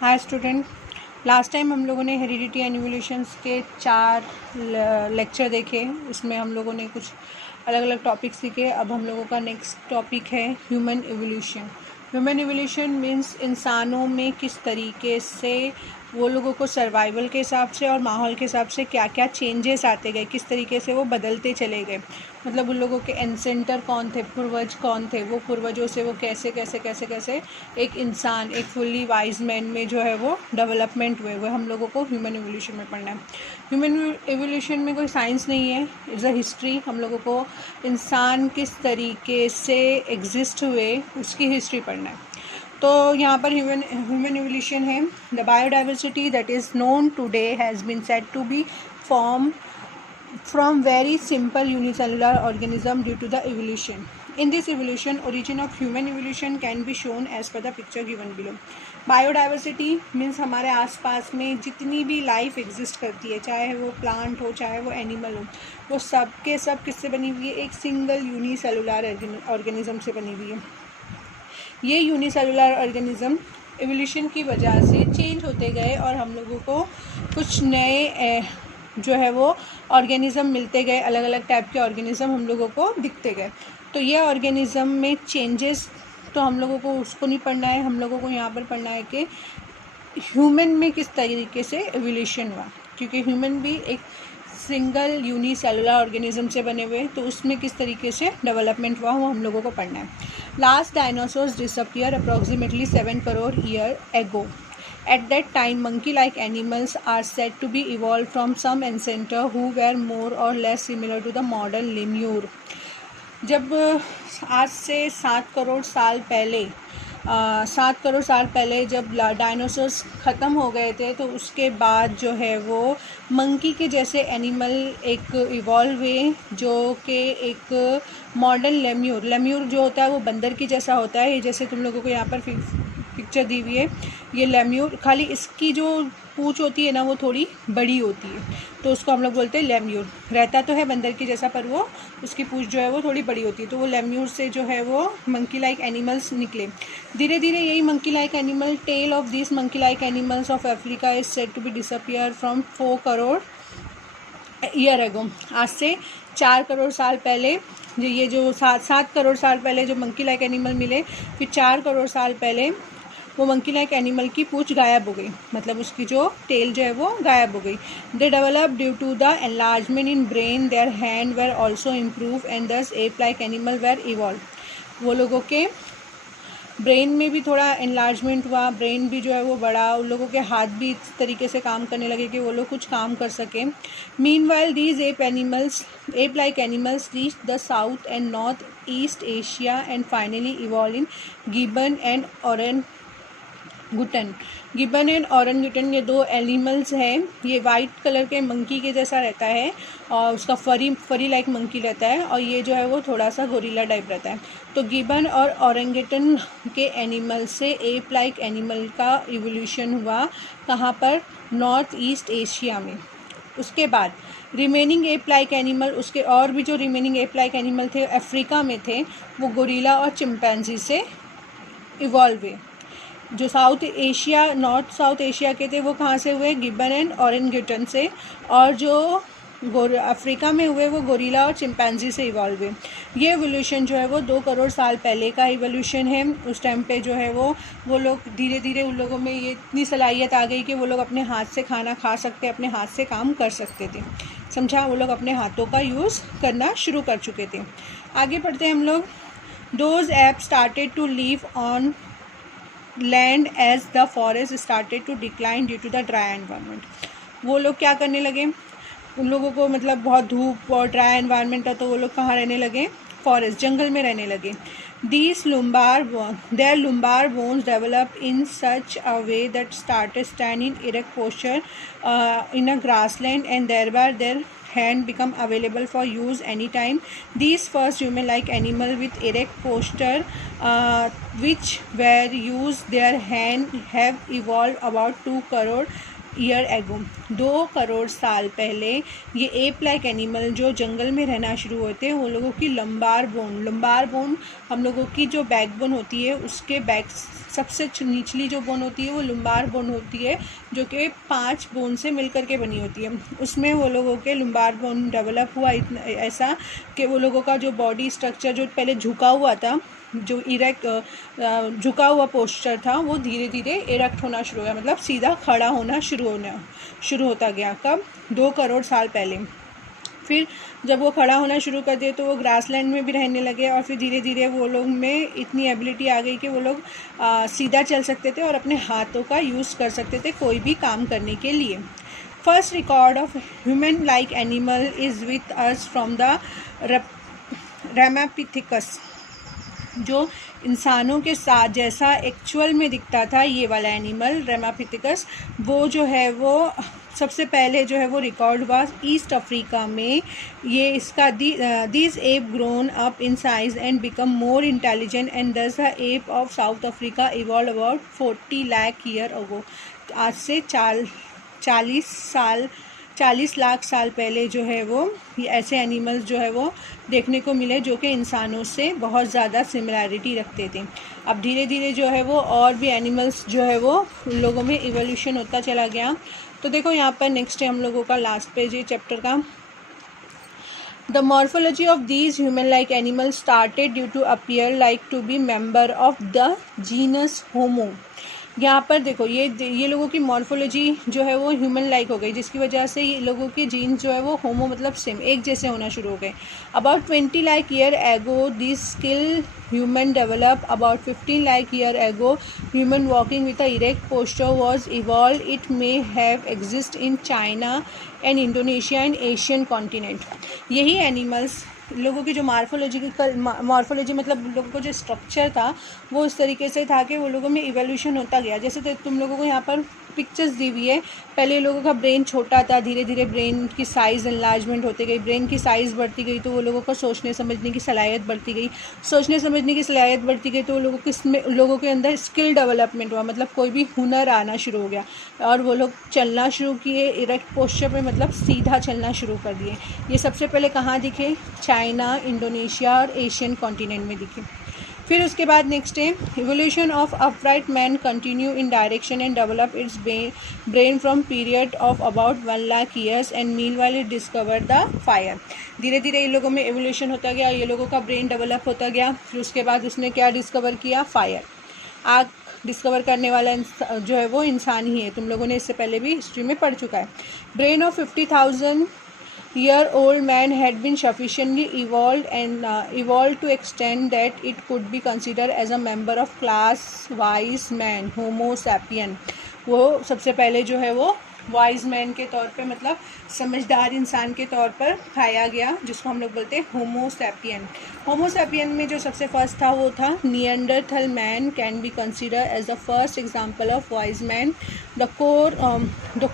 Hi student, last time हम लोगों ने हेरिडिटी एंड इवोल्यूशंस के 4 लेक्चर देखे। इसमें हम लोगों ने कुछ अलग अलग टॉपिक सीखे। अब हम लोगों का नेक्स्ट टॉपिक है human evolution. Human evolution means इंसानों में किस तरीके से वो लोगों को सर्वाइवल के हिसाब से और माहौल के हिसाब से क्या क्या चेंजेस आते गए, किस तरीके से वो बदलते चले गए। मतलब उन लोगों के एंसेंटर कौन थे, पूर्वज कौन थे, वो पूर्वजों से वो कैसे कैसे कैसे कैसे एक इंसान, एक फुल्ली वाइज मैन में जो है वो डेवलपमेंट हुए, वो हम लोगों को ह्यूमन एवोल्यूशन में पढ़ना है। ह्यूमन एवोल्यूशन में कोई साइंस नहीं है, इट्स अ हिस्ट्री। हम लोगों को इंसान किस तरीके से एग्जिस्ट हुए उसकी हिस्ट्री पढ़ना है। तो यहाँ पर ह्यूमन एवोल्यूशन है। The biodiversity that is known today has been said to be form from very simple unicellular organism due to the evolution. In this evolution, origin of human evolution can be shown as per the picture given below. Biodiversity means हमारे आसपास में जितनी भी life exist करती है, चाहे वो plant हो चाहे वो एनिमल हो, वो सब के सब किससे बनी हुई है? एक सिंगल यूनिसेलुलर ऑर्गेनिज्म से बनी हुई है। ये यूनिसेलुलर ऑर्गेनिज्म एवोल्यूशन की वजह से चेंज होते गए और हम लोगों को कुछ नए जो है वो ऑर्गेनिज़म मिलते गए, अलग अलग टाइप के ऑर्गेनिज़म हम लोगों को दिखते गए। तो ये ऑर्गेनिज़म में चेंजेस तो हम लोगों को उसको नहीं पढ़ना है, हम लोगों को यहाँ पर पढ़ना है कि ह्यूमन में किस तरीके से एवोल्यूशन हुआ, क्योंकि ह्यूमन भी एक सिंगल यूनिसेलुलर ऑर्गेनिज्म से बने हुए, तो उसमें किस तरीके से डेवलपमेंट हुआ वो हम लोगों को पढ़ना है। Last dinosaurs disappear approximately 7 crore year एगो. At that time, monkey-like animals are said to be evolved from some ancestor who were more or less similar to the modern lemur. जब आज से 7 करोड़ साल पहले 7 करोड़ साल पहले जब डायनासोर्स ख़त्म हो गए थे, तो उसके बाद जो है वो मंकी के जैसे एनिमल एक इवॉल्व हुए, जो कि एक मॉडर्न लेम्यूर जो होता है वो बंदर की जैसा होता है। ये जैसे तुम लोगों को यहाँ पर पिक्चर दी हुई है, ये लेम्यूर, खाली इसकी जो पूँछ होती है ना वो थोड़ी बड़ी होती है, तो उसको हम लोग बोलते हैं लेम्यूर। रहता तो है बंदर की जैसा, पर वो उसकी पूँछ जो है वो थोड़ी बड़ी होती है, तो वो लेम्यूर से जो है वो मंकी लाइक एनिमल्स निकले। धीरे धीरे यही monkey like animal, tail of this monkey like animals of Africa is said to be disappear from 4 crore year ago. आज से 4 करोड़ साल पहले ये जो 7 करोड़ साल पहले जो मंकी लाइक एनिमल मिले, फिर 4 करोड़ साल पहले वो मंकी लाइक एनिमल की पूँछ गायब हो गई, मतलब उसकी जो टेल जो है वो गायब हो गई। They develop due to the enlargement in brain, their hand were also improve and thus ape like animal were evolve. वो लोगों के ब्रेन में भी थोड़ा एनलार्जमेंट हुआ, ब्रेन भी जो है वो बढ़ा, उन लोगों के हाथ भी इस तरीके से काम करने लगे कि वो लोग कुछ काम कर सकें। Meanwhile these ape like animals reach the south and north east Asia and finally evolve in gibbon and gibbon and orangutan, ये 2 एनिमल्स हैं। ये वाइट कलर के मंकी के जैसा रहता है और उसका फरी लाइक मंकी रहता है, और ये जो है वो थोड़ा सा गोरिल्ला टाइप रहता है। तो गिबन और ऑरंगुटन के एनिमल से एप लाइक एनिमल का इवोल्यूशन हुआ, कहाँ पर? नॉर्थ ईस्ट एशिया में। उसके बाद रिमेनिंग एप लाइक एनिमल, उसके और भी जो रिमेनिंग एप लाइक एनिमल थे अफ्रीका में थे, वो गोरिल्ला और चिंपैंजी से इवॉल्व हुए। जो नॉर्थ साउथ एशिया के थे वो कहाँ से हुए? गिबन एंड ऑरंगुटन से, और जो अफ्रीका में हुए वो गोरिल्ला और चिंपैंजी से इवॉल्व हुए। ये एवोल्यूशन जो है वो 2 करोड़ साल पहले का एवोल्यूशन है। उस टाइम पे जो है वो लोग धीरे धीरे, उन लोगों में ये इतनी सलाहियत आ गई कि वो लोग अपने हाथ से खाना खा सकते, अपने हाथ से काम कर सकते थे। समझा? वो लोग अपने हाथों का यूज़ करना शुरू कर चुके थे। आगे बढ़ते हैं हम लोग। Those ape started to live on land as the forest started to decline due to the dry environment. वो लोग क्या करने लगे? उन लोगों को मतलब बहुत धूप और ड्राई एनवायरनमेंट है, तो वो लोग कहाँ रहने लगे? फॉरेस्ट, जंगल में रहने लगे। There lumbar bones develop in such a way that started stand in erect posture in a grassland, and thereby their hand become available for use anytime. These first human-like animal with erect posture which were used their hand have evolved about 2 crore year ago, 2 crore साल पहले ये app like animal जो जंगल में रहना शुरू होते हैं वो लोगों की लंबार बोन हम लोगों की जो बैकबोन होती है उसके बैक सबसे निचली जो बोन होती है वो लंबार बोन होती है, जो कि 5 बोन से मिलकर के बनी होती है। उसमें वो लोगों के लंबार बोन डेवलप हुआ इतना ऐसा कि वो लोगों का जो बॉडी स्ट्रक्चर जो पहले झुका हुआ था, जो इरेक्ट झुका हुआ पोस्चर था, वो धीरे धीरे इरेक्ट होना शुरू हो गया, मतलब सीधा खड़ा होना शुरू होता गया। कब? 2 करोड़ साल पहले। फिर जब वो खड़ा होना शुरू कर दिए तो वो ग्रासलैंड में भी रहने लगे और फिर धीरे धीरे वो लोग में इतनी एबिलिटी आ गई कि वो लोग सीधा चल सकते थे और अपने हाथों का यूज़ कर सकते थे कोई भी काम करने के लिए। First record of human like animal is with us from the Ramapithecus, जो इंसानों के साथ जैसा एक्चुअल में दिखता था ये वाला एनिमल रैमापिथिकस, वो जो है वो सबसे पहले जो है वो रिकॉर्ड हुआ ईस्ट अफ्रीका में। ये इसका this ape grown up in size and become more intelligent and thus the ape of South Africa evolve about 40 lakh year ago. आज से 40 लाख साल पहले जो है वो ये ऐसे एनिमल्स जो है वो देखने को मिले जो कि इंसानों से बहुत ज़्यादा सिमिलैरिटी रखते थे। अब धीरे धीरे जो है वो और भी एनिमल्स जो है वो उन लोगों में इवोल्यूशन होता चला गया। तो देखो यहाँ पर नेक्स्ट है हम लोगों का लास्ट पेज है चैप्टर का। The morphology of these human like animals started due to appear like to be member of the genus Homo. यहाँ पर देखो ये लोगों की मॉर्फोलॉजी जो है वो ह्यूमन लाइक हो गई, जिसकी वजह से ये लोगों के जीन्स जो है वो होमो मतलब सेम एक जैसे होना शुरू हो गए। About 20 lakh year ago this skill human develop. About 15 lakh year ago human walking with a erect posture was evolve. It may have exist in China and Indonesia and Asian continent. यही एनिमल्स लोगों की जो मॉर्फोलॉजी मतलब लोगों को जो structure था वो इस तरीके से था कि वो लोगों में इवोल्यूशन होता गया। जैसे तो तुम लोगों को यहाँ पर पिक्चर्स दी हुई है, पहले लोगों का ब्रेन छोटा था, धीरे धीरे ब्रेन की साइज़ एनलार्जमेंट होती गई, ब्रेन की साइज़ बढ़ती गई तो वो लोगों को सोचने समझने की सलाहियत बढ़ती गई, तो लोगों के अंदर स्किल डेवलपमेंट हुआ, मतलब कोई भी हुनर आना शुरू हो गया और वो लोग चलना शुरू किए इरेक्ट पोस्चर पे, मतलब सीधा चलना शुरू कर दिए। ये सबसे पहले कहाँ दिखे? चाइना, इंडोनेशिया और एशियन कॉन्टिनेंट में दिखे। फिर उसके बाद नेक्स्ट है evolution of upright man continue in direction and develop it's brain from period of about 1 lakh years and meanwhile it discover the fire. धीरे धीरे इन लोगों में इवोल्यूशन होता गया, ये लोगों का ब्रेन डेवलप होता गया। फिर उसके बाद उसने क्या डिस्कवर किया? फायर। आग डिस्कवर करने वाला जो है वो इंसान ही है, तुम लोगों ने इससे पहले भी हिस्ट्री में पढ़ चुका है। Brain of 50,000 year old man had been sufficiently evolved to extent that it could be considered as a member of class wise man, Homo sapien। वो सबसे पहले जो है वो वाइज मैन के तौर पे मतलब समझदार इंसान के तौर पर पाया गया, जिसको हम लोग बोलते हैं होमो सैपियन। होमो सैपियन में जो सबसे फर्स्ट था वो था Neanderthal man can be consider as the first example of wise man. The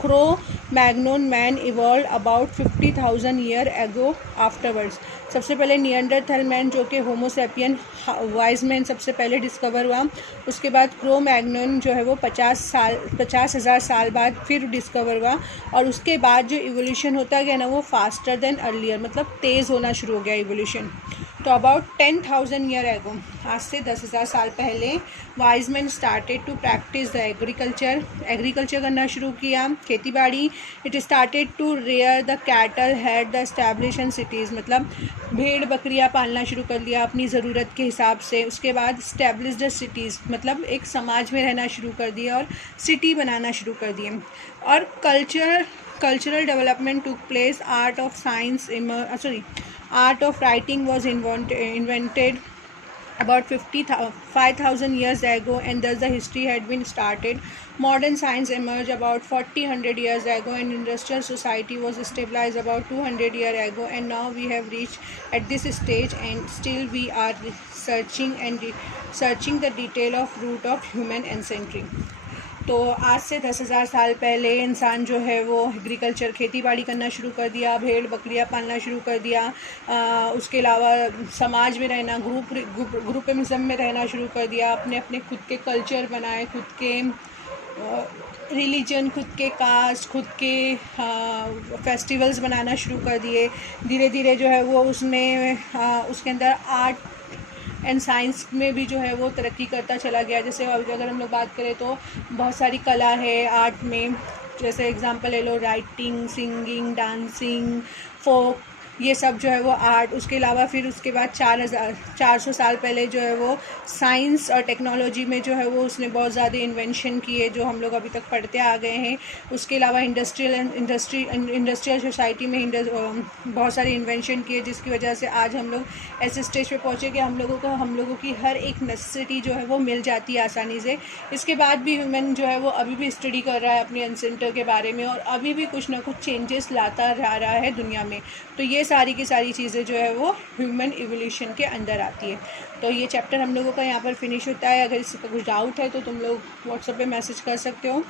Cro Magnon man evolve about 50,000 year ago afterwards. सबसे पहले नियंडरथल मैन जो कि होमो सैपियन वाइज मैन सबसे पहले डिस्कवर हुआ, उसके बाद क्रो मैग्नोन जो है वो 50,000 साल बाद फिर डिस्कवर हुआ, और उसके बाद जो इवोल्यूशन होता गया ना वो फास्टर देन अर्लियर, मतलब तेज़ होना शुरू हो गया इवोल्यूशन। तो अबाउट 10,000 ईयर एगो, आज से 10,000 साल पहले wise man started to practice the agriculture करना शुरू किया, खेती बाड़ी। It started to rear the cattle had the establish cities, मतलब भेड़ बकरियां पालना शुरू कर लिया अपनी ज़रूरत के हिसाब से। उसके बाद स्टैब्लिश द सिटीज़, मतलब एक समाज में रहना शुरू कर दिया और सिटी बनाना शुरू कर दिए। और cultural development took place. Art of writing was invented about 5,000 years ago, and thus the history had been started. Modern science emerged about 400 years ago, and industrial society was stabilized about 200 years ago, and now we have reached at this stage, and still we are searching the detail of root of human ancestry। तो आज से 10,000 साल पहले इंसान जो है वो agriculture खेती बाड़ी करना शुरू कर दिया, भेड़ बकरियां पालना शुरू कर दिया, उसके अलावा समाज में रहना, ग्रुपिज्म में रहना शुरू कर दिया, अपने खुद के कल्चर बनाए, खुद के रिलीजन, खुद के कास्ट, खुद के फेस्टिवल्स बनाना शुरू कर दिए। धीरे धीरे जो है वो उसने उसके अंदर आर्ट एंड साइंस में भी जो है वो तरक्की करता चला गया। जैसे अगर हम लोग बात करें तो बहुत सारी कला है आर्ट में, जैसे एग्जांपल ले लो राइटिंग, सिंगिंग, डांसिंग, फोक, ये सब जो है वो आर्ट। उसके अलावा फिर उसके बाद 400 साल पहले जो है वो साइंस और टेक्नोलॉजी में जो है वो उसने बहुत ज़्यादा इन्वेंशन किए जो हम लोग अभी तक पढ़ते आ गए हैं। उसके अलावा इंडस्ट्रियल सोसाइटी में बहुत सारे इन्वेंशन किए, जिसकी वजह से आज हम लोग ऐसे स्टेज पे पहुँचे कि हम लोगों की हर एक नेसेसिटी जो है वो मिल जाती है आसानी से। इसके बाद भी ह्यूमन जो है वो अभी भी स्टडी कर रहा है अपने एंसेस्टर के बारे में, और अभी भी कुछ ना कुछ चेंजेस लाता रहा है दुनिया में। तो ये सारी की सारी चीज़ें जो है वो ह्यूमन इवोल्यूशन के अंदर आती है। तो ये चैप्टर हम लोगों का यहाँ पर फिनिश होता है। अगर इसका कुछ डाउट है तो तुम लोग व्हाट्सएप पे मैसेज कर सकते हो।